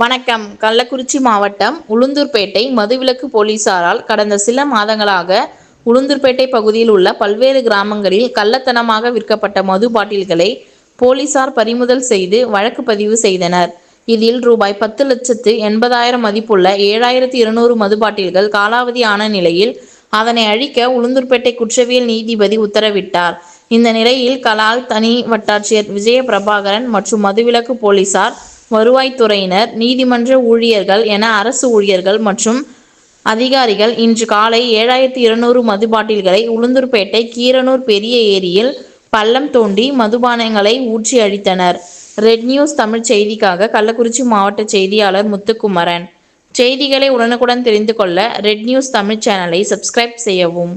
வணக்கம் கள்ளக்குறிச்சி மாவட்டம் உளுந்தூர்பேட்டை மதுவிலக்கு போலீசாரால் கடந்த சில மாதங்களாக உளுந்தூர்பேட்டை பகுதியில் உள்ள பல்வேறு கிராமங்களில் கள்ளத்தனமாக விற்கப்பட்ட மது பாட்டில்களை போலீசார் பறிமுதல் செய்து வழக்கு பதிவு செய்தனர். இதில் ரூபாய் பத்து லட்சத்து எண்பதாயிரம் மதிப்புள்ள ஏழாயிரத்து இருநூறு மது பாட்டில்கள் காலாவதியான நிலையில் அதனை அழிக்க உளுந்தூர்பேட்டை குற்றவியல் நீதிபதி உத்தரவிட்டார். இந்த நிலையில் கலால் தனி வட்டாட்சியர் விஜய பிரபாகரன் மற்றும் மதுவிலக்கு போலீசார் வருவாய்துறையினர் நீதிமன்ற ஊழியர்கள் என அரசு ஊழியர்கள் மற்றும் அதிகாரிகள் இன்று காலை ஏழாயிரத்து இருநூறு மது பாட்டில்களை உளுந்தூர்பேட்டை கீரனூர் பெரிய ஏரியில் பள்ளம் தோண்டி மதுபானங்களை ஊற்றி அழித்தனர். ரெட் நியூஸ் தமிழ்ச் செய்திக்காக கள்ளக்குறிச்சி மாவட்ட செய்தியாளர் முத்துக்குமரன். செய்திகளை உடனுக்குடன் தெரிந்து கொள்ள ரெட் நியூஸ் தமிழ் சேனலை சப்ஸ்கிரைப் செய்யவும்.